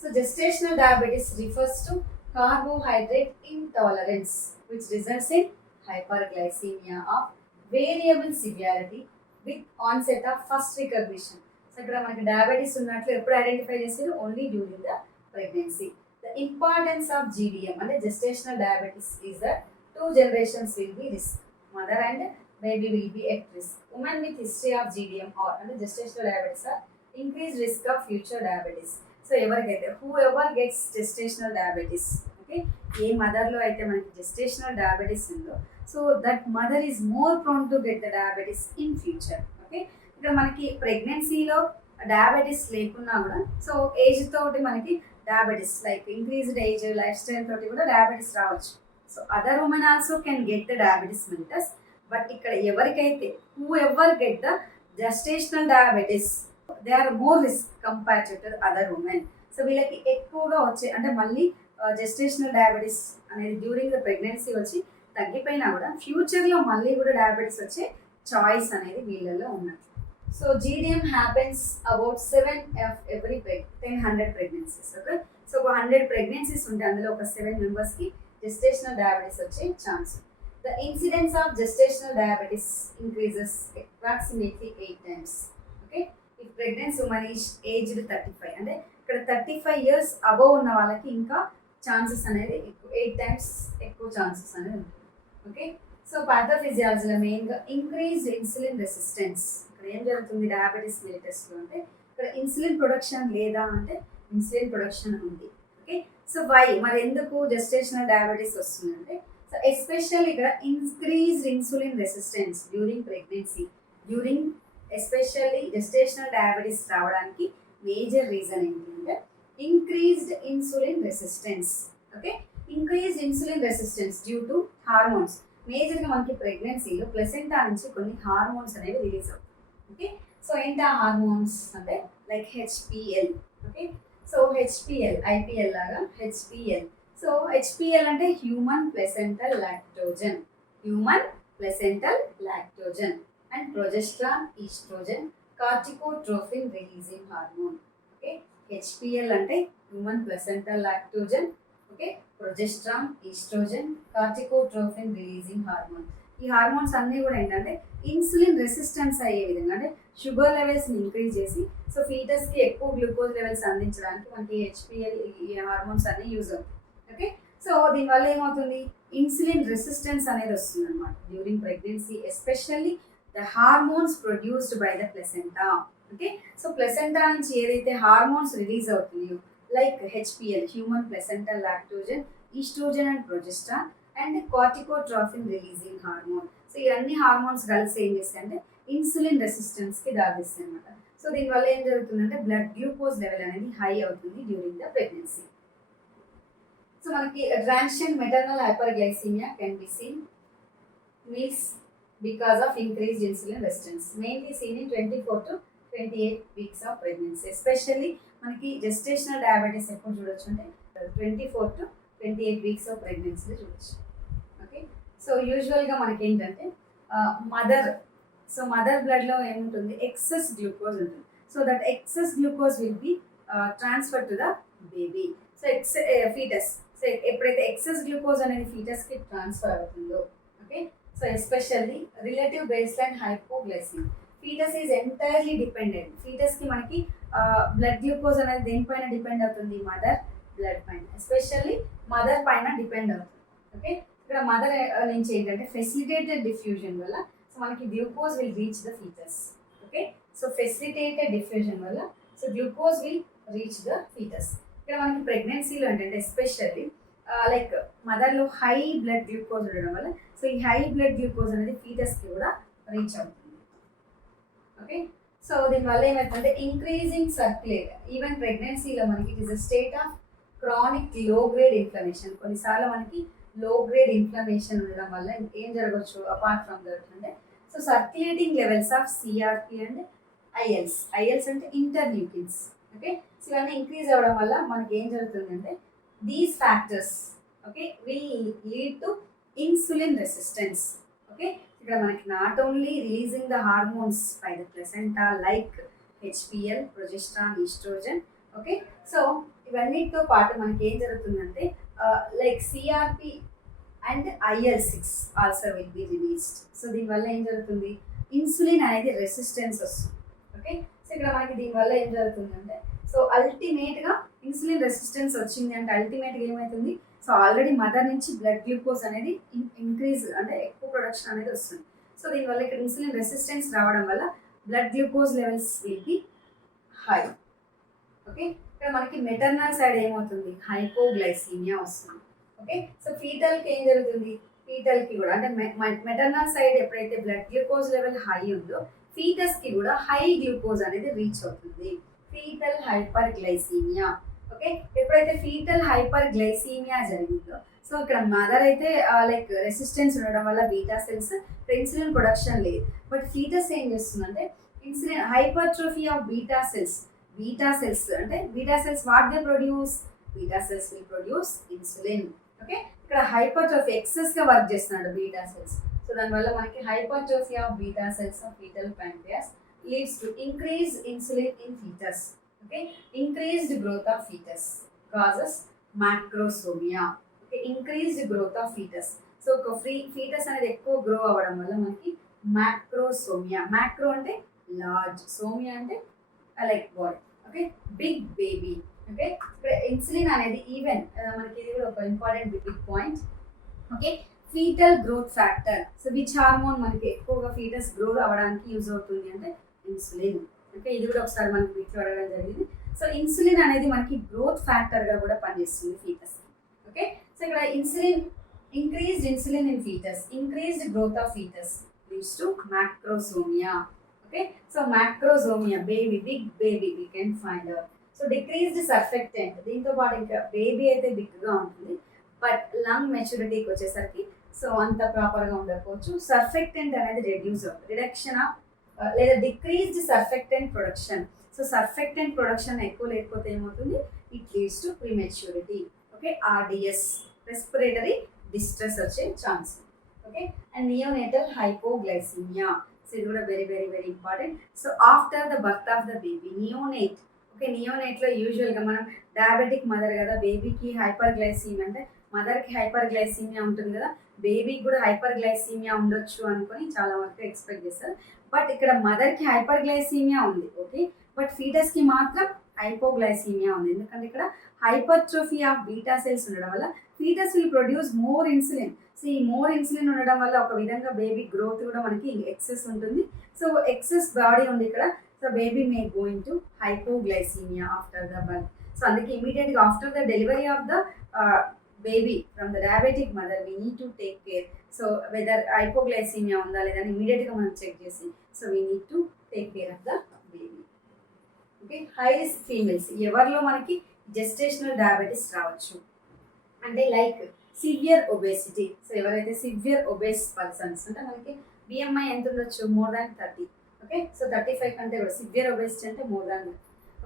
So gestational diabetes refers to carbohydrate intolerance which results in hyperglycemia of variable severity with onset of first recognition. So ఇక్కడ మనకి diabetes ఉన్నట్లు ఎప్పుడు identify చేస్తారు? Only during the pregnancy. The importance of GDM అంటే gestational diabetes is that two generations will be risk. Mother and baby will be at risk. Women with history of GDM or అంటే gestational diabetes are increased risk of future diabetes. So ఎవరికైతే whoever gets gestational diabetes, okay, ఏ మదర్లో అయితే మనకి gestational diabetes ఉందో so that mother is more prone to get the diabetes in future. Okay, ఇక్కడ మనకి ప్రెగ్నెన్సీలో డయాబెటీస్ లేకున్నా కూడా సో ఏజ్ తోటి మనకి diabetes like increased age life style తోటి కూడా డయాబెటీస్ రావచ్చు. So other women also can get the diabetes mellitus. But ఇక్కడ ఎవరికైతే whoever get the gestational diabetes they are more risk compared to other women. So వీళ్ళకి ఎక్కువగా వచ్చే అంటే మళ్ళీ జెస్టేషనల్ డయాబెటీస్ అనేది డ్యూరింగ్ ద ప్రెగ్నెన్సీ వచ్చి తగ్గిపోయినా కూడా ఫ్యూచర్లో మళ్ళీ కూడా డయాబెటీస్ వచ్చే చాయిస్ అనేది వీళ్ళల్లో ఉన్నది. So GDM happens about 7 of every 10-100 pregnancies. Okay, so ఒక 100 ప్రెగ్నెన్సీస్ ఉంటే అందులో ఒక 7 మెంబర్స్కి జెస్టేషనల్ డయాబెటీస్ వచ్చే chance. The incidence of gestational diabetes increases approximately 8 times. Okay, if pregnancy women is aged 35 అంటే ఇక్కడ 35 years అబవ్ ఉన్న వాళ్ళకి ఇంకా ఛాన్సెస్ అనేది 8 times ఎక్కువ ఛాన్సెస్ అనేది ఉంటుంది. ఓకే, సో పాథోఫిజియాలజీలో మెయిన్గా ఇంక్రీజ్డ్ ఇన్సులిన్ రెసిస్టెన్స్. ఇక్కడ ఏం జరుగుతుంది డయాబెటీస్ మెలిటస్లో అంటే ఇక్కడ ఇన్సులిన్ ప్రొడక్షన్ లేదా అంటే ఇన్సులిన్ ప్రొడక్షన్ ఉంది. ఓకే, సో వై మరి ఎందుకు జెస్టేషనల్ డయాబెటీస్ వస్తుందంటే సో ఎస్పెషల్ ఇక్కడ increased insulin resistance during pregnancy during especially gestational diabetes రావడానికి మేజర్ రీజన్ ఏంటంటే increased insulin resistance. Okay, increased insulin resistance due to hormones. మేజర్గా మనకి ప్రెగ్నెన్సీలో ప్లెసెంటా నుంచి కొన్ని హార్మోన్స్ అనేవి రిలీజ్ అవుతాయి. ఓకే, సో ఏంటి ఆ హార్మోన్స్ అంటే like HPL. Okay, so HPL IPL లాగా హెచ్పిఎల్. సో హెచ్పిఎల్ అంటే human placental lactogen, human placental lactogen and progesterone oestrogen corticotrophin releasing hormone. Okay, HPL అంటే human placental lactogen, okay, progesterone oestrogen corticotrophin releasing hormone. ఈ hormones అన్నీ కూడా ఏంటంటే insulin resistance అయ్యే విధంగా అంటే షుగర్ లెవెల్స్ని ఇంక్రీజ్ చేసి సో ఫీటస్కి ఎక్కువ గ్లూకోజ్ లెవెల్స్ అందించడానికి మనకి హెచ్పిఎల్ ఈ హార్మోన్స్ అన్నీ యూజ్ అవుతాయి. ఓకే, సో దీనివల్ల ఏమవుతుంది ఇన్సులిన్ రెసిస్టెన్స్ అనేది వస్తుంది అనమాట during pregnancy especially the hormones produced by the placenta. Okay, so placenta నుంచి ఏదైతే హార్మోన్స్ రిలీజ్ అవుతున్నాయో like HPL human placental lactogen oestrogen and progesterone and corticotrophin releasing hormone. So ఇవన్నీ hormones కలిసి ఏం చేస్తాయి అంటే ఇన్సులిన్ రెసిస్టెన్స్కి దారిస్తాయి అనమాట. సో దీనివల్ల ఏం జరుగుతుందంటే బ్లడ్ గ్లూకోజ్ లెవెల్ అనేది హై అవుతుంది డ్యూరింగ్ ద ప్రెగ్నెన్సీ. సో మనకి transition maternal hyperglycaemia can be seen means because of increased insulin resistance mainly seen in 24 to 28 weeks of pregnancy. Especially మనకి జెస్టేషనల్ డయాబెటీస్ ఎప్పుడు చూడొచ్చు అంటే 24 to 28 weeks ఆఫ్ ప్రెగ్నెన్సీలో చూడొచ్చు. Okay, so యూజువల్గా మనకి ఏంటంటే మదర్ బ్లడ్లో ఏముంటుంది ఎక్సెస్ గ్లూకోజ్ ఉంటుంది. So that excess glucose will be transfer to the baby. So foetus so ఎప్పుడైతే ఎక్సెస్ గ్లూకోజ్ అనేది ఫీటస్కి ట్రాన్స్ఫర్ అవుతుందో okay so especially relative base line hypoglycaemia foetus is entirely dependent. ఫీటస్కి మనకి బ్లడ్ గ్లూకోజ్ అనేది దేనిపైన depend అవుతుంది మదర్ బ్లడ్ పైన ఎస్పెషల్లీ మదర్ పైన డిపెండ్ అవుతుంది. ఓకే, ఇక్కడ మదర్ నుంచి ఏంటంటే ఫెసిలిటేటెడ్ డిఫ్యూజన్ వల్ల సో మనకి glucose will reach the foetus. Okay, so facilitated diffusion వల్ల so glucose will reach the foetus. ఇక్కడ మనకి ప్రెగ్నెన్సీలో ఏంటంటే ఎస్పెషల్లీ లైక్ మదర్లో హై బ్లడ్ గ్లూకోజ్ ఉండడం వల్ల సో ఈ హై బ్లడ్ గ్లూకోజ్ అనేది ఫీటస్కి కూడా రీచ్ అవుతుంది. ఓకే, సో దీనివల్ల ఏమవుతుందంటే ఇంక్రీజింగ్ సర్క్యులేట్ ఈవెన్ ప్రెగ్నెన్సీలో మనకి it is a state of chronic low grade inflammation. కొన్నిసార్లు మనకి లో గ్రేడ్ ఇన్ఫ్లమేషన్ ఉండడం వల్ల ఏం జరగవచ్చు అపార్ట్ ఫ్రమ్ దట్ అంటే so circulating levels of CRP and ILs అంటే ఇంటర్న్యూక్లిన్స్. ఓకే, సో ఇవన్నీ ఇంక్రీజ్ అవ్వడం వల్ల మనకి ఏం జరుగుతుందంటే these factors okay will lead to insulin resistance. Okay, ఇక్కడ మనకి not only releasing the hormones by the placenta like HPL progesterone oestrogen. Okay, so ఇవన్నీ ఇవన్నిటితో పాటు మనకి ఏం జరుగుతుందంటే like CRP and IL-6 also will be released. So దీనివల్ల ఏం జరుగుతుంది, ఇన్సులిన్ అనేది రెసిస్టెన్స్ వస్తుంది. ఓకే, సో ఇక్కడ మనకి దీనివల్ల ఏం జరుగుతుందంటే, సో అల్టిమేట్గా ఇన్సులిన్ రెసిస్టెన్స్ వచ్చింది అంటే అల్టిమేట్గా ఏమవుతుంది, సో ఆల్రెడీ మదర్ నుంచి బ్లడ్ గ్లూకోజ్ అనేది ఇంక్రీజ్ అంటే ఎక్కువ ప్రొడక్షన్ అనేది వస్తుంది. సో దీనివల్ల ఇక్కడ ఇన్సులిన్ రెసిస్టెన్స్ రావడం వల్ల blood glucose levels will be high. Okay, ఇక్కడ మనకి మెటర్నల్ సైడ్ ఏమవుతుంది, హైపోగ్లైసీమియా వస్తుంది. ఓకే, సో ఫీటల్కి ఏం జరుగుతుంది, ఫీటల్కి కూడా అంటే మెటర్నల్ సైడ్ ఎప్పుడైతే బ్లడ్ గ్లూకోజ్ లెవెల్ హై ఉందో ఫీటస్కి కూడా హై గ్లూకోజ్ అనేది రీచ్ అవుతుంది, ఫీటల్ హైపర్ గ్లైసీమియా. ఓకే, ఎప్పుడైతే ఫీటల్ హైపర్ గ్లైసీమియా జరిగిందో, సో ఇక్కడ మదర్ అయితే లైక్ రెసిస్టెన్స్ ఉండడం వల్ల బీటా సెల్స్ ఇన్సులిన్ ప్రొడక్షన్ లేదు. బట్ ఫీటస్ ఏం చేస్తుందంటే insulin hypertrophy of beta cells అంటే beta cells what they produce, beta cells will produce insulin. Okay, ఇక్కడ హైపర్ట్రోఫీ ఎక్సెస్గా వర్క్ చేస్తున్నాడు బీటా సెల్స్. సో దానివల్ల మనకి hypertrophy of beta cells of foetal pancreas leads to increase insulin in foetus. Okay, increased growth of foetus causes macrosomia. Okay, increased growth of foetus. So ఒక foetus అనేది ఎక్కువ grow అవ్వడం వల్ల మనకి మ్యాక్రోసోమియా. Macro అంటే large, సోమియా అంటే like body. Okay, big baby. Okay, ఇక్కడ ఇన్సులిన్ అనేది ఈవెన్ మనకి ఇది కూడా ఒక important big point. Okay, foetal growth factor. So which hormone మనకి ఎక్కువగా ఫీటస్ గ్రో అవ్వడానికి యూజ్ అవుతుంది అంటే ఇన్సులిన్. ఓకే, ఇది కూడా ఒకసారి మనకి వీటిలో అడగడం జరిగింది. సో ఇన్సులిన్ అనేది మనకి గ్రోత్ ఫ్యాక్టర్గా కూడా పనిచేస్తుంది ఫీటస్. ఓకే, సో ఇక్కడ increased insulin in fetus, increased growth of fetus leads to macrosomia. Okay, so macrosomia, baby, big baby we can find out. So decreased surfactant, దీంతో పాటు ఇంకా బేబీ అయితే బిగ్గా ఉంటుంది బట్ లంగ్ మెచ్యూరిటీకి వచ్చేసరికి సో అంత ప్రాపర్గా ఉండకపోవచ్చు. సర్ఫెక్టెంట్ అనేది రిడక్షన్ ఆఫ్ లేదా decreased surfactant production. So surfactant production ఎక్కువ లేకపోతే ఏమవుతుంది, it leads to prematurity. Okay, RDS respiratory distress వచ్చే chance. Okay, and neonatal hypoglycaemia. So ఇది కూడా very very very important. So after the birth of the baby neonate. Okay, నియోనేట్లో యూజువల్గా మనం diabetic mother కదా, బేబీకి హైపర్ గ్లైసీమియా అంటే మదర్కి హైపర్ గ్లైసీమియా ఉంటుంది కదా, బేబీకి కూడా హైపర్ గ్లైసీమియా ఉండొచ్చు అనుకొని చాలా వరకు ఎక్స్పెక్ట్ చేస్తారు. బట్ ఇక్కడ మదర్కి హైపర్ గ్లైసీమియా ఉంది. ఓకే, బట్ ఫీటస్కి మాత్రం హైపోగ్లైసీమియా ఉంది. ఎందుకంటే ఇక్కడ హైపర్ట్రోఫీ ఆఫ్ బీటా సెల్స్ ఉండడం వల్ల foetus will produce more insulin. So ఈ మోర్ ఇన్సులిన్ ఉండడం వల్ల ఒక విధంగా బేబీ గ్రోత్ కూడా మనకి ఎక్సెస్ ఉంటుంది. సో ఎక్సెస్ బాడీ ఉంది ఇక్కడ. So baby may going to hypoglycaemia after the birth. So అందుకే ఇమీడియట్గా after the delivery of the baby from the diabetic mother we need to take care. So whether hypoglycaemia ఉందా లేదా అని ఇమీడియట్గా మనం check చేసి so we need to take care of the baby. Okay, high risk females ఎవరిలో మనకి gestational diabetes రావచ్చు అంటే లైక్ సివియర్ ఒబేసిటీ. సో ఎవరైతే సివియర్ ఒబేస్ పర్సన్స్ అంటే మనకి BMI ఎంత ఉండొచ్చు, మోర్ దాన్ 30. ఓకే, సో 35 కంటే కూడా సివియర్ ఒబేసిటీ అంటే more than.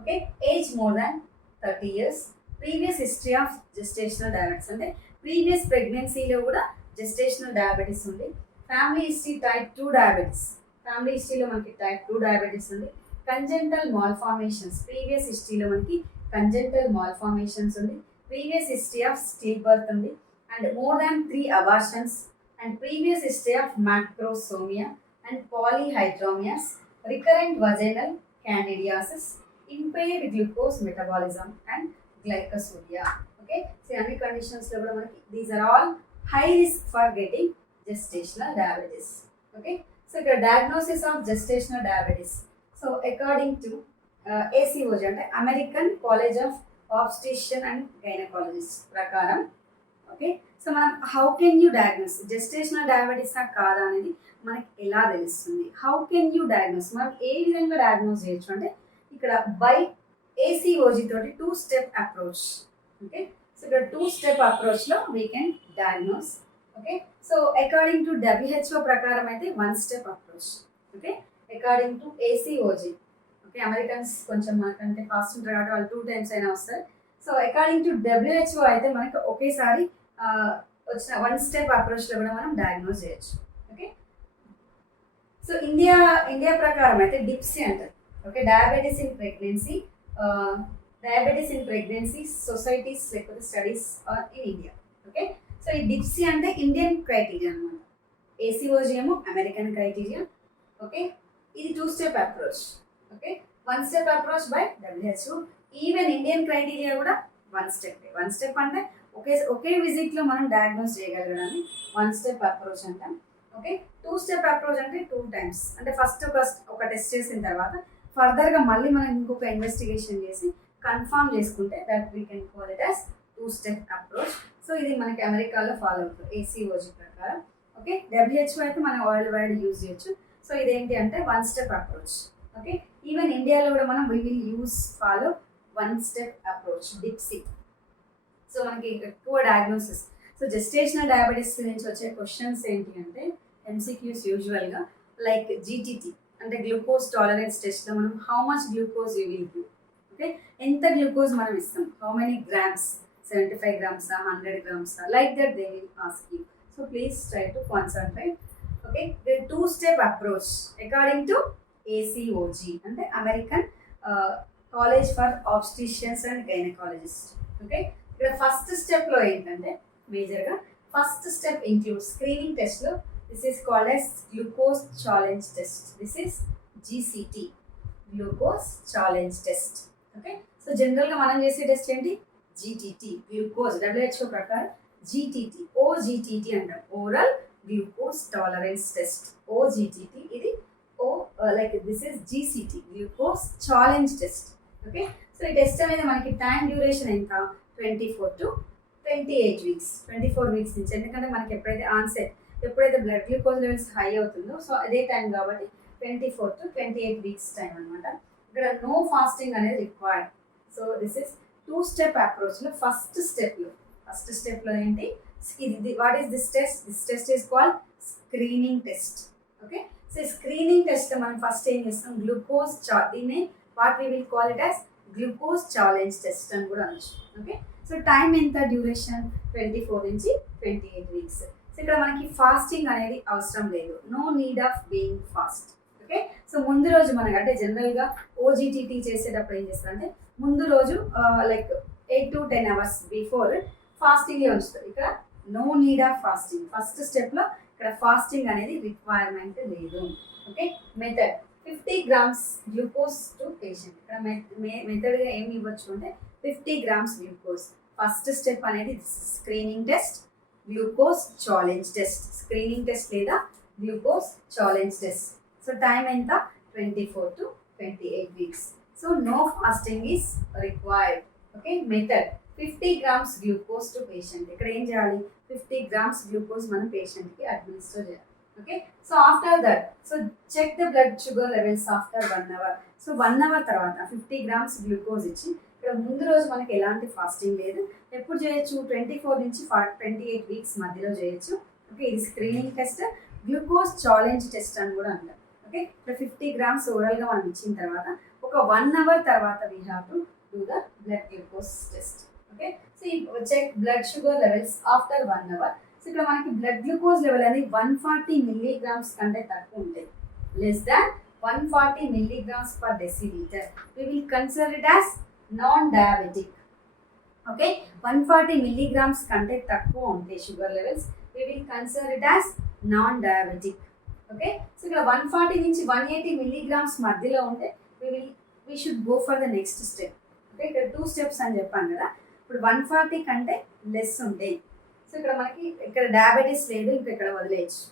Okay, age more than 30 years, previous history of gestational diabetes అంటే ప్రీవియస్ ప్రెగ్నెన్సీలో కూడా జెస్టేషనల్ డయాబెటీస్ ఉంది. Family history type 2 diabetes, family హిస్టరీలో మనకి టైప్ 2 డయాబెటీస్ ఉంది. కంజెంటల్ మాల్ఫార్మేషన్స్, ప్రీవియస్ హిస్టరీలో మనకి కంజెంటల్ మాల్ఫార్మేషన్స్ ఉంది. Previous history of still birth ఉంది and more than 3 abortions and previous history of macrosomia and polyhydramnios, recurrent vaginal candidiasis, impaired glucose metabolism and glycosuria. Okay, so అన్ని కండిషన్స్లో కూడా మనకి these are all high risk for getting gestational diabetes. Okay, so ఇక్కడ diagnosis of gestational diabetes. So according to ACOG అంటే American College of obstetrician and gynaecologist ప్రకారం. Okay, so మనం how can you diagnose gestational డయాబెటీసా కాదా అనేది మనకి ఎలా తెలుస్తుంది, హౌ కెన్ యూ డయాగ్నోస్, మనం ఏ విధంగా డయాగ్నోస్ చేయొచ్చు అంటే ఇక్కడ బై ACOG తోటి 2-step అప్రోచ్. ఓకే, సో ఇక్కడ 2-step అప్రోచ్లో we can diagnose. Okay, so according to WHO ప్రకారం అయితే 1-step అప్రోచ్. Okay, according to ACOG. Okay, Americans కొంచెం మనకంటే ఫాస్ట్ ఉంటారు కాబట్టి వాళ్ళు 2 times అయినా వస్తారు. సో అకార్డింగ్ టు WHO అయితే మనకి ఒకేసారి వచ్చిన 1-step అప్రోచ్లో కూడా మనం డయాగ్నోస్ చేయొచ్చు. ఓకే, సో ఇండియా ప్రకారం అయితే DIPSI అంటారు. Okay, diabetes in pregnancy diabetes in pregnancy societies లేకపోతే studies in India. Okay, so ఈ డిప్సీ అంటే ఇండియన్ క్రైటీరియా అనమాట. ACOG ఏమో అమెరికన్ క్రైటీరియా. ఓకే, ఇది 2-step approach. Okay, 1-step approach by WHO. Even Indian criteria కూడా 1-step. 1-step అంటే ఒకే విజిట్లో మనం డయాగ్నోస్ చేయగలగడాన్ని 1-step అప్రోచ్ అంటాం. ఓకే, 2-step అప్రోచ్ అంటే 2 times. అంటే ఫస్ట్ ఒక టెస్ట్ చేసిన తర్వాత ఫర్దర్గా మళ్ళీ మనం ఇంకొక ఇన్వెస్టిగేషన్ చేసి కన్ఫర్మ్ చేసుకుంటే that we can call it as 2-step approach. So ఇది మనకి అమెరికాలో ఫాలో అవుతుంది ACOG ప్రకారం. ఓకే, WHO అయితే మనం వరల్డ్ వైడ్ యూజ్ చేయొచ్చు. సో ఇదేంటి అంటే 1-step అప్రోచ్. ఓకే, ఈవెన్ ఇండియాలో కూడా మనం we will follow 1-step approach DIPSI. So మనకి ఎక్కువ డయాగ్నోసిస్. సో జెస్టేషనల్ డయాబెటీస్ నుంచి వచ్చే క్వశ్చన్స్ ఏంటి అంటే MCQs యూజువల్గా లైక్ GTT అంటే గ్లూకోజ్ టాలరెన్స్ టెస్ట్లో మనం how much glucose you will give. Okay, ఎంత గ్లూకోజ్ మనం ఇస్తాం, how many grams, 75 grams, 100 grams, like that they will ask you. So please try to concentrate. Okay, the 2-step approach according to ACOG and the American College for Obstetricians and Gynecologists. Okay, the first step lo entante major ga first step includes screening test lo. This is called as glucose challenge test. This is GCT, glucose challenge test. Okay, so general ga manam chese test enti GTT, glucose. WHO ప్రకారం GTT, OGTT అంటాం, oral glucose tolerance test. OGTT ఇది like this is GCT, glucose challenge test. Okay, so ఈ test అనేది మనకి time duration ఎంత 24 to 28 weeks. 24 weeks నుంచి, ఎందుకంటే మనకి ఎప్పుడైతే ఆన్సెట్, ఎప్పుడైతే బ్లడ్ గ్లూకోజ్ లెవెల్స్ హై అవుతుందో సో అదే టైం కాబట్టి 24 to 28 weeks టైం అనమాట. ఇక్కడ నో ఫాస్టింగ్ అనేది required. So this is 2-step అప్రోచ్లో ఫస్ట్ స్టెప్లో ఏంటి ఇది, what is this test? This test is called screening test. Okay, so screening test మనం ఫస్ట్ ఏం చేస్తాం, గ్లూకోజ్ దీన్ని what we will call it as glucose challenge test అని కూడా అనొచ్చు. ఓకే, సో టైం ఎంత డ్యూరేషన్ 24 నుంచి 28 weeks. సో ఇక్కడ మనకి ఫాస్టింగ్ అనేది అవసరం లేదు, no need of being fast. Okay, so ముందు రోజు మనకి అంటే జనరల్గా OGTT చేసేటప్పుడు ఏం చేస్తారంటే ముందు రోజు లైక్ 8 to 10 hours బిఫోర్ ఫాస్టింగ్లో ఉంచుతారు. ఇక్కడ no need of fasting. First స్టెప్లో ఇక్కడ ఫాస్టింగ్ అనేది రిక్వైర్మెంట్ లేదు. Okay, method 50 grams glucose to patient. ఇక్కడ మెథడ్గా ఏమి ఇవ్వచ్చు అంటే 50 grams గ్లూకోజ్. ఫస్ట్ స్టెప్ అనేది screening test, glucose challenge test. Screening test లేదా glucose challenge test. So time ఎంత 24 to 28 weeks. So no fasting is required. Okay, method 50 grams glucose to patient. ఇక్కడ ఏం చేయాలి, 50 grams గ్లూకోజ్ మనం పేషెంట్కి administer చేయాలి. Okay, so after that so check the blood sugar levels after 1 hour. So 1 hour తర్వాత 50 grams glucose ఇచ్చి, ఇక్కడ ముందు రోజు మనకి ఎలాంటి ఫాస్టింగ్ లేదు. ఎప్పుడు చేయొచ్చు, 24 నుంచి 28 weeks మధ్యలో చేయొచ్చు. ఓకే, ఇది screening test, glucose challenge test అని కూడా అంటారు. ఓకే, ఇక్కడ 50 grams ఓరల్గా మనం ఇచ్చిన తర్వాత ఒక 1 hour తర్వాత we have to do the blood glucose test. Okay, so ఈ check blood sugar levels after 1 hour. So ఇక్కడ మనకి బ్లడ్ గ్లూకోజ్ లెవెల్ అనేది 140 milligrams కంటే తక్కువ ఉంటాయి. Less than 140 milligrams per deciliter. We will consider it as non-diabetic. Okay, 140 milligrams కంటే తక్కువ ఉంటాయి sugar levels, we will consider it as non-diabetic. Okay, so ఇక్కడ 140 నుంచి 180 milligrams మధ్యలో ఉంటే we should go for the next step. Okay, ఇక్కడ 2 steps అని చెప్పాను కదా. ఇప్పుడు 140 కంటే లెస్ ఉంటాయి. సో ఇక్కడ మనకి ఇక్కడ డయాబెటీస్ లేదు, ఇంకా ఇక్కడ వదిలేయచ్చు.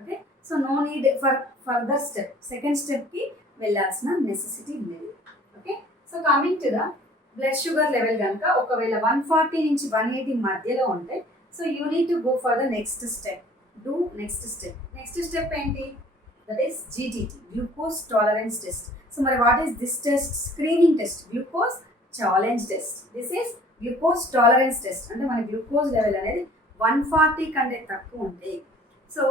Okay, so no need for further step, second స్టెప్కి వెళ్ళాల్సిన నెసెసిటీ లేదు. Okay, so coming to the blood sugar level కనుక ఒకవేళ 140 నుంచి 180 మధ్యలో ఉంటే so you need to go for the next step. Do next step. Next step ఏంటి, that is GTT, glucose tolerance test. So మరి what is this test? Screening test, glucose challenge test. This is glucose tolerance test. అంటే మన glucose level అనేది 140 కంటే తక్కువ ఉంటే so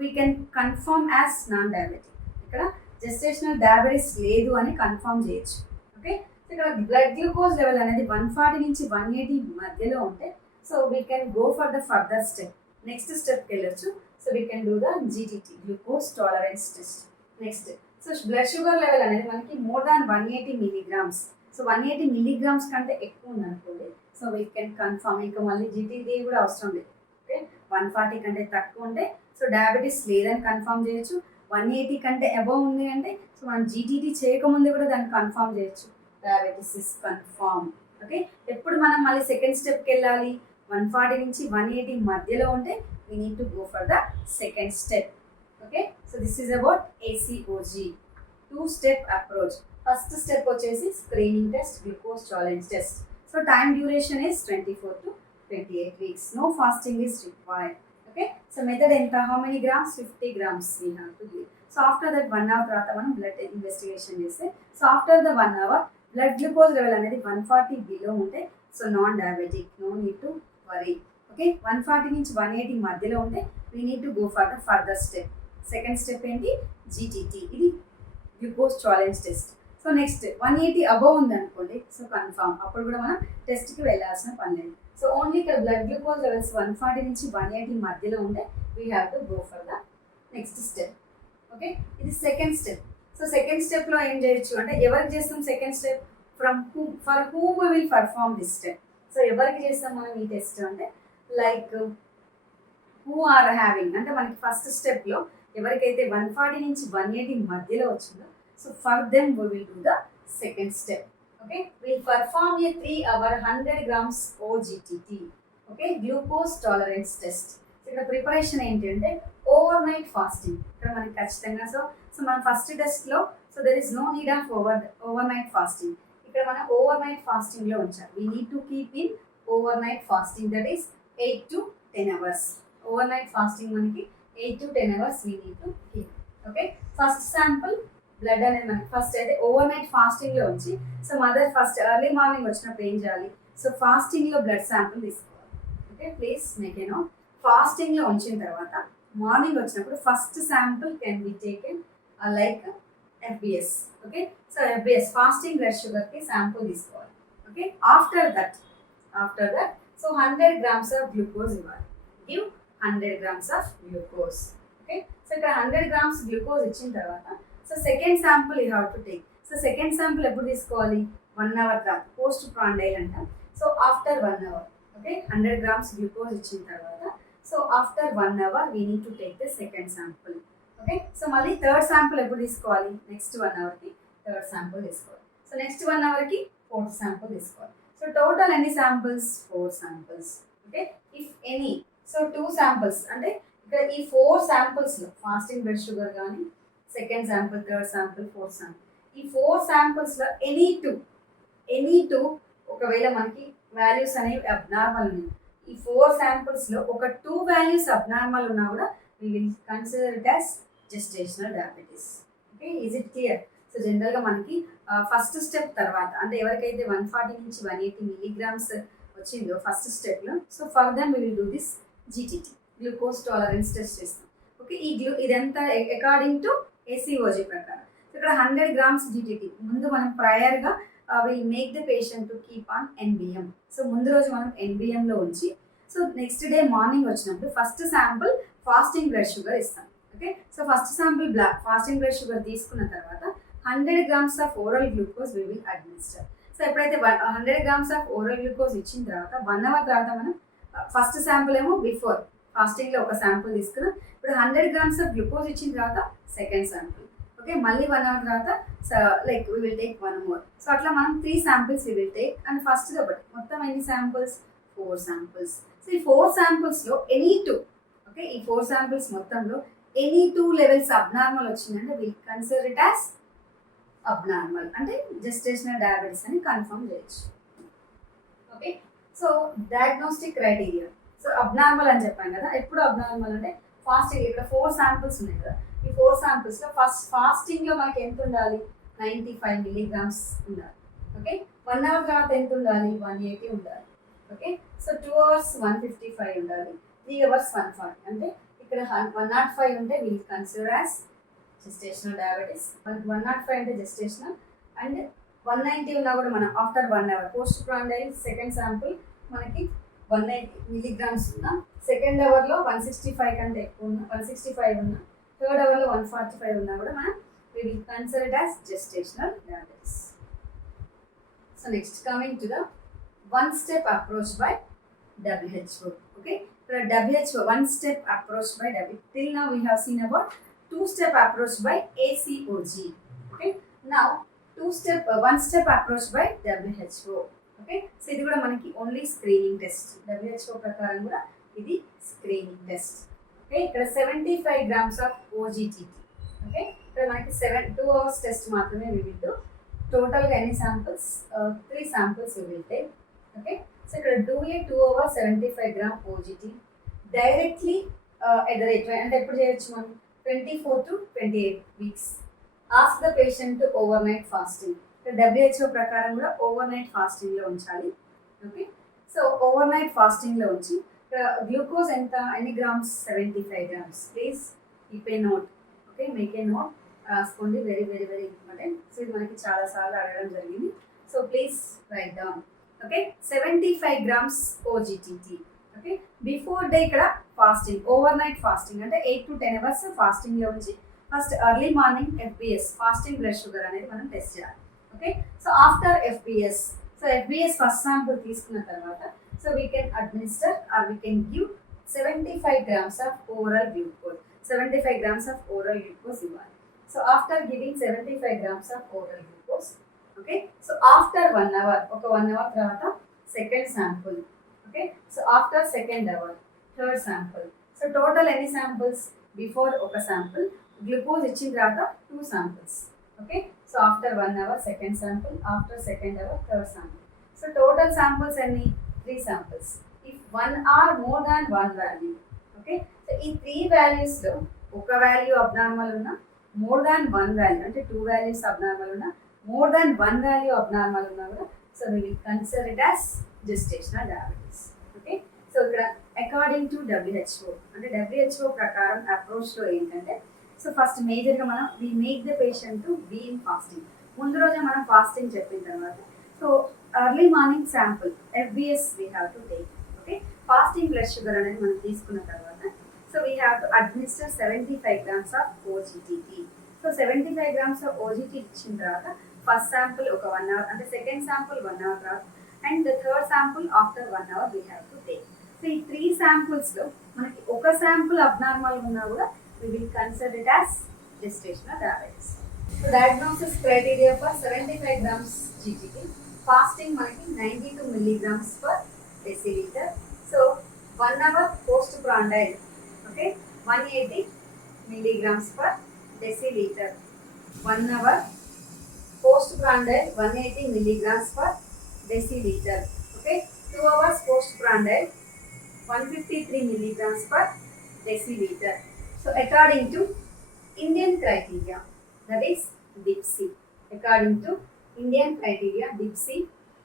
we can confirm as non diabetic. ఇక్కడ gestational diabetes లేదు అని కన్ఫర్మ్ చేయొచ్చు. ఓకే, ఇక్కడ బ్లడ్ గ్లూకోజ్ లెవెల్ అనేది 140 నుంచి 180 మధ్యలో ఉంటే so we can go for the further step. Next స్టెప్కి వెళ్ళొచ్చు. So we can do the GTT, glucose tolerance test. Next so blood sugar level అనేది మనకి more than 180 milligrams so 180 milligrams కంటే ఎక్కువ ఉందనుకోండి, సో వీ కెన్ కన్ఫర్మ్, ఇంకా మళ్ళీ GTT కూడా అవసరం లేదు. ఓకే, 140 కంటే తక్కువ ఉంటే సో డయాబెటీస్ లేదని కన్ఫర్మ్ చేయొచ్చు. 180 కంటే అబవ్ ఉంది అంటే సో మనం జీటీటీ చేయకముందే కూడా దాన్ని కన్ఫర్మ్ చేయొచ్చు, డయాబెటీస్ ఇస్ కన్ఫర్మ్. ఓకే, ఎప్పుడు మనం మళ్ళీ సెకండ్ స్టెప్కి వెళ్ళాలి? 140 నుంచి 180 మధ్యలో ఉంటే we need to go for the second step. Okay, so this is about ACOG, two-step approach. First step వచ్చేసి screening test, glucose tolerance test. So time duration is 24 to 28 weeks. No fasting is required. Okay, so method enta, how many grams? 50 grams we have to give. So after that 1 hour తర్వాత మనం blood investigation చేస్తే, so after the 1 hour blood glucose level అనేది 140 below ఉంటే so non diabetic, no need to worry. Okay, 140 నుంచి 180 మధ్యలో ఉంటే we need to go for the further step. Second step ఏంటి? GTT, ఇది glucose tolerance test. So next 180 above ఉందనుకోండి, so confirm, అప్పుడు కూడా మనం టెస్ట్కి వెళ్ళాల్సిన పని లేదు. సో ఓన్లీ ఇక్కడ బ్లడ్ గ్లూకోజ్ లెవెల్స్ 140 నుంచి 180 మధ్యలో ఉంటే we have to go for the next step. Okay, ఇది సెకండ్ స్టెప్. సో సెకండ్ స్టెప్లో ఏం చేయొచ్చు అంటే, ఎవరికి చేస్తాం second step? For whom we will perform this step. So ఎవరికి చేస్తాం మనం ఈ టెస్ట్ అంటే, లైక్ హూ ఆర్ హ్యావింగ్, అంటే మనకి ఫస్ట్ స్టెప్లో ఎవరికైతే 140 నుంచి 180 మధ్యలో వచ్చిందో, so for them we will do the second step. Okay, will perform A 3 hour 100 grams OGTT. Okay, glucose tolerance test. ఇక్కడ ప్రిపరేషన్ ఏంటి అంటే ఓవర్ నైట్ ఫాస్టింగ్. ఇక్కడ మనకి ఖచ్చితంగా సో మన ఫస్ట్ టెస్ట్లో so there is no need of overnight fasting. ఇక్కడ మనం ఓవర్ నైట్ ఫాస్టింగ్లో ఉంచాలి. We need to keep in overnight fasting, that is 8 to 10 hours. Overnight fasting మనకి 8 to 10 hours we need to keep. Okay, first sample blood అనేది మనకి first అయితే overnight ఫాస్టింగ్లో ఉంచి, so mother first early morning వచ్చినప్పుడు ఏం చేయాలి? So ఫాస్టింగ్లో బ్లడ్ శాంపుల్ తీసుకోవాలి. Okay, please make a note. ఫాస్టింగ్లో ఉంచిన తర్వాత మార్నింగ్ వచ్చినప్పుడు first sample can be taken like FBS. Okay, so FBS fasting blood షుగర్కి శాంపుల్ తీసుకోవాలి. Okay, after that so 100 grams of glucose ఇవ్వాలి. Give 100 grams of glucose. Okay, so ఇక్కడ 100 grams glucose ఇచ్చిన తర్వాత so second sample you have to take. So second sample ఎప్పుడు తీసుకోవాలి? 1 hour తర్వాత, post prandial అంటాం. So after 1 hour. Okay, 100 grams glucose ఇచ్చిన తర్వాత so after 1 hour we need to take the second sample. Okay, so మళ్ళీ third sample ఎప్పుడు తీసుకోవాలి? Next 1 hourకి third sample తీసుకోవాలి. సో నెక్స్ట్ 1 hourకి ఫోర్త్ శాంపుల్ తీసుకోవాలి. సో టోటల్ ఎన్ని samples? 4 samples. Okay, if any so 2 samples అంటే ఇక్కడ ఈ 4 samples-లో ఫాస్టింగ్ బ్లడ్ షుగర్ కానీ second sample, third sample, fourth sample, ఈ 4 samples-లో ఎనీ టూ ఒకవేళ మనకి వాల్యూస్ అనేవి అబ్నార్మల్ ఉన్నాయి, ఈ 4 samples-లో ఒక 2 values అబ్నార్మల్ ఉన్నా కూడా we will consider it as gestational diabetes. Okay, is it clear? So జనరల్గా మనకి ఫస్ట్ స్టెప్ తర్వాత అంటే ఎవరికైతే 140 నుంచి 180 milligrams వచ్చిందో ఫస్ట్ స్టెప్లో, so for then we will do this GTT, glucose tolerance test చేస్తాం. ఓకే, ఇదంతా అకార్డింగ్ టు ACOG ప్రకారం. సో ఇక్కడ 100 grams జీటీటీ ముందు మనం ప్రయర్గా will make the patient to keep on NBM. So ముందు రోజు మనం NBMలో ఉంచి సో నెక్స్ట్ డే మార్నింగ్ వచ్చినప్పుడు first sample fasting blood sugar ఇస్తాం. Okay, so first sample fasting blood sugar తీసుకున్న తర్వాత 100 grams of oral glucose we will administer. So ఎప్పుడైతే 100 grams of oral glucose ఇచ్చిన తర్వాత 1 hour తర్వాత మనం ఫస్ట్ శాంపుల్ ఏమో బిఫోర్ ఫాస్టింగ్లో ఒక శాంపుల్ తీసుకున్నాం. ఇప్పుడు 100 grams of glucose ఇచ్చిన తర్వాత సెకండ్ శాంపుల్. ఓకే, మళ్ళీ 1 hour తర్వాత like we will take 1 more. So అట్లా మనం 3 samples we will take and first ఒకటి మొత్తం ఎన్ని శాంపుల్స్? 4 samples. సో ఈ 4 samples-లో ఎనీ 2, ఓకే, ఈ 4 samples మొత్తంలో ఎనీ 2 levels అబ్నార్మల్ వచ్చిందంటే will consider it as abnormal, అంటే జెస్టేషనల్ డయాబెటీస్ అని కన్ఫర్మ్ చేయొచ్చు. Okay, so diagnostic criteria. So abnormal అని చెప్పాను కదా, ఎప్పుడు అబ్నార్మల్ అంటే ఫాస్టింగ్. ఇక్కడ 4 samples ఉన్నాయి కదా, ఈ 4 samples-లో ఫాస్టింగ్లో మనకి ఎంత ఉండాలి? 95 milligrams ఉండాలి. ఓకే, 1 hour తర్వాత ఎంత ఉండాలి? 180 ఉండాలి. ఓకే, సో 2 hours 155 ఉండాలి, 3 hours 140. అంటే ఇక్కడ 105 ఉంటే will consider as gestational diabetes. 105 అంటే gestational అండ్ 190 ఉన్నా కూడా మనం after 1 hour post prandial second sample మనకి 190 milligrams ఉన్నా, సెకండ్ అవర్లో 165 కంటే ఎక్కువ ఉన్నా, 165 ఉన్నా, థర్డ్ అవర్లో 145 ఉన్నా కూడా మనం we will consider it as gestational diabetes. So next coming to the one-step approach by WHO. Okay, the WHO one-step approach by WHO. Till now we have seen about two-step approach by ACOG. Okay, now one-step approach by WHO. Okay, so ఇది కూడా మనకి only screening test. WHO ప్రకారం కూడా ఇది screening test. Okay, ఇక్కడ 75 grams of OGTT. Okay, ఇక్కడ మనకి 2 hours test మాత్రమే we will do. టోటల్గా ఎన్ని samples? 3 samples we will take. Okay, so ఇక్కడ do a 2 hour 75 gram OGT directly at the rate, అంటే ఎప్పుడు చేయొచ్చు మనం? 24 to 28 weeks. Ask the patient to overnight fasting. WHO ప్రకారం కూడా ఓవర్ నైట్ ఫాస్టింగ్లో ఉంచాలి. ఓకే, సో ఓవర్ నైట్ ఫాస్టింగ్లో ఉంచి గ్లూకోజ్ ఎన్ని grams? 75 grams. Please keep a note. Okay, make a note, రాసుకోండి. Very very very important. So ఇది మనకి చాలాసార్లు అడగడం జరిగింది. So please write down. Okay, 75 grams OGTT. Okay, before day ఇక్కడ ఫాస్టింగ్, ఓవర్ నైట్ ఫాస్టింగ్ అంటే 8 to 10 hours ఫాస్టింగ్లో ఉంచి first early morning FBS fasting blood sugar అనేది మనం టెస్ట్ చేయాలి. Okay, so after FBS, so FBS first sample తీసుకున్న తర్వాత so we can administer or we can give 75 grams of overall glucose. 75 grams of overall glucose ఇవ్వాలి. So after giving 75 grams of overall glucose, okay, so after 1 hour, ఒక 1 hour తర్వాత second sample. Okay, so after second hour third sample. So total ఎన్ని samples? Before ఒక sample, glucose ఇచ్చిన తర్వాత 2 samples. Okay, so after 1 hour second sample, after second hour third sample. So total samples ఎన్ని? 3 samples. If 1 or more than 1 value. Okay, so ఈ 3 valuesలో ఒక value abnormal ఉన్నా, more than 1 value అంటే 2 values abnormal ఉన్నా, more than 1 value abnormal ఉన్నా కూడా so we will consider it as gestational diabetes. Okay, so ఇక్కడ అకార్డింగ్ టు WHO అంటే WHO ప్రకారం అప్రోచ్లో ఏంటంటే సో ఫస్ట్ మేజర్గా మనం we make the patient to be in fasting. ముందు రోజే మనం ఫాస్టింగ్ చెప్పిన తర్వాత so early morning sample FBS we have to take. Okay, fasting blood sugar అనేది మనం తీసుకున్న తర్వాత so we have to administer 75 grams of OGTT. So 75 grams of OGT ఇచ్చిన తర్వాత ఫస్ట్ శాంపుల్ ఒక 1 hour అంటే సెకండ్ శాంపుల్ 1 hour తర్వాత and the third sample after 1 hour we have to take. So ఈ 3 samples మనకి ఒక శాంపుల్ అబ్నార్మల్ ఉన్నా కూడా we will consider it as gestational diabetes. So diagnosis criteria for 75 grams GTT. Fasting మనకి 92 milligrams per deciliter. So 1 hour postprandial, okay, 180 milligrams per deciliter. 1 hour postprandial 180 milligrams per deciliter. Okay, 2 hours postprandial 153 milligrams per deciliter. So according to Indian criteria, that is DIPSI. According to Indian criteria, DIPSI,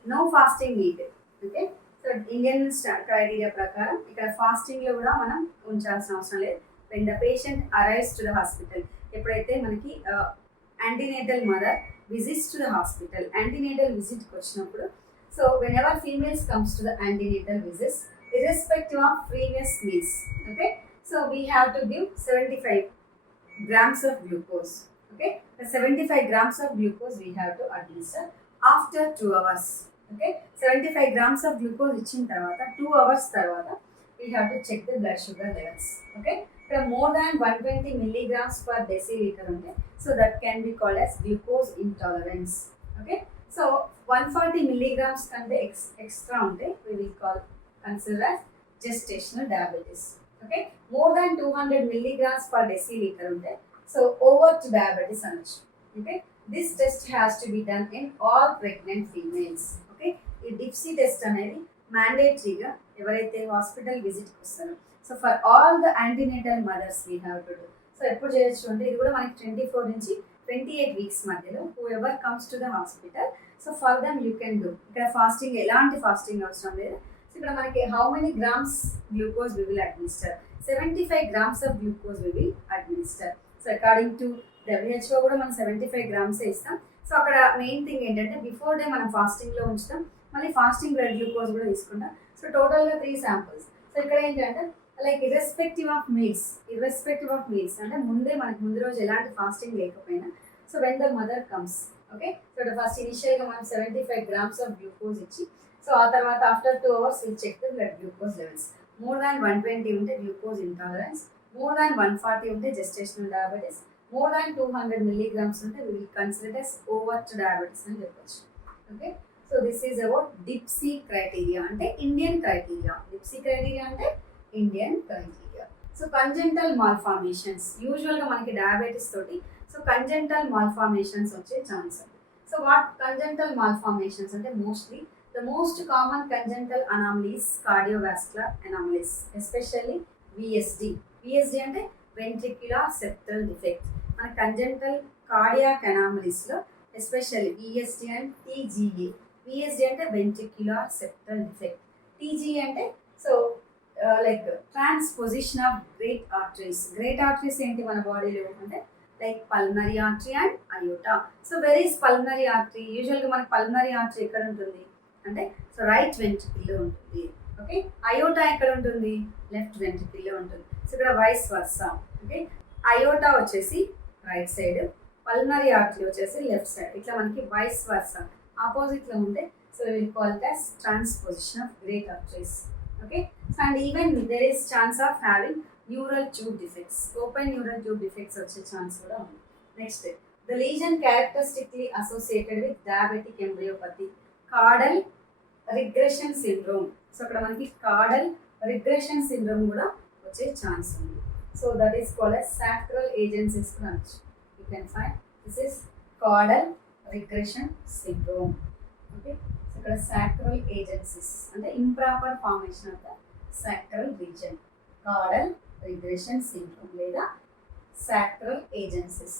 no fasting needed. Okay, so Indian criteria ప్రకారం ఇక్కడ fasting లో కూడా మనం ఉంచాల్సిన అవసరం లేదు. When the patient arrives to the hospital, ఎప్పుడైతే మనకి antenatal mother visits to the hospital, antenatal visit కి వచ్చినప్పుడు so whenever females comes to the antenatal visits, irrespective of previous meals, okay, so we have to give 75 grams of glucose. Okay, the 75 grams of glucose we have to administer after 2 hours. Okay, 75 grams of glucose ఇచ్చిన తర్వాత 2 hours తర్వాత we have to check the blood sugar levels. Okay, ఇక్కడ more than 120 milligrams per deciliter ఉంటే so that can be called as glucose intolerance. Okay, so 140 milligrams కంటే extra ఉంటే we will consider as gestational diabetes. Okay, more than 200 milligrams per deciliter ఉంటే so overt diabetes అనొచ్చు. Okay, this test has to be done in all pregnant females. Okay, ఈ DIPSI test అనేది మ్యాండేటరీగా ఎవరైతే hospital విజిట్కి వస్తారో so for all the antenatal mothers we have to do. So ఎప్పుడు చేయొచ్చు అంటే ఇది కూడా మనకి 24 నుంచి 28 weeks మధ్యలో whoever comes to the hospital so for them you can do. ఇక్కడ ఫాస్టింగ్ ఎలాంటి ఫాస్టింగ్ అవసరం లేదు. సో ఇక్కడ మనకి how many grams glucose we will administer? 75 grams of glucose we will administer. So according to WHO కూడా మనం 75 grams ఇస్తాం. So అక్కడ మెయిన్ థింగ్ ఏంటంటే బిఫోర్ డే మనం ఫాస్టింగ్లో ఉంచుతాం, మళ్ళీ ఫాస్టింగ్ బ్లడ్ గ్లూకోజ్ కూడా తీసుకుంటాం. సో టోటల్గా 3 samples. సో ఇక్కడ ఏంటంటే లైక్ ఇర్రెస్పెక్టివ్ ఆఫ్ మీల్స్ అంటే ముందే మనకి ముందు రోజు ఎలాంటి ఫాస్టింగ్ లేకపోయినా so when the mother comes okay. So first ఇనిషియల్గా మనం 75 grams ఆఫ్ గ్లూకోజ్ ఇచ్చి, సో ఆ తర్వాత after 2 hours will check the blood glucose levels. More than 120 ఉంటే గ్లూకోజ్ ఇంటాలరెన్స్, మోర్ దాన్ 140 ఉంటే gestational diabetes, more than 200 milligrams ఉంటే we will consider it as overt diabetes అని చెప్పొచ్చు. Okay. So this is about DIPSI criteria అంటే Indian criteria. DIPSI criteria అంటే Indian criteria. So congenital malformations, యూజువల్గా మనకి diabetes తోటి so congenital malformations వచ్చే chance. So what congenital malformations అంటే mostly the most common congenital anomalies cardiovascular anomalies, especially VSD. VSD అంటే ventricular septal defect. మన congenital cardiac అనామలీస్లో especially VSD and TGA. VSD అంటే ventricular septal defect, TGA అంటే so like transposition of great arteries. Great arteries ఏంటి మన బాడీలో అంటే like pulmonary artery and iota. So where is pulmonary artery? యూజువల్గా మనకి పల్మనరీ ఆర్టరీ ఎక్కడ ఉంటుంది అంటే సో రైట్ వెంట్రికల్లో ఉంటుంది. ఓకే. అయోటా ఎక్కడ ఉంటుంది? లెఫ్ట్ వెంట్రికల్లో ఉంటుంది. సో ఇక్కడ వైస్ వర్సా. ఓకే. అయోటా వచ్చేసి రైట్ సైడ్, పల్మనరీ ఆర్టరీ వచ్చేసి లెఫ్ట్ సైడ్. ఇట్లా మనకి వైస్ వర్సా ఆపోజిట్లో ఉంటే so will call it as transposition of great arteries. Okay. And even there is chance of having neural tube defects, open neural tube defects వచ్చే chance కూడా ఉంది. Next the lesion characteristically associated with diabetic embryopathy, caudal regression syndrome. So అక్కడ మనకి caudal regression syndrome కూడా వచ్చే chance ఉంది. So that is called as sacral agencies branch. You can find this is caudal regression syndrome. Okay. So ఇక్కడ sacral agencies అంటే improper formation of the sacral region, caudal regression syndrome లేదా sacral agencies.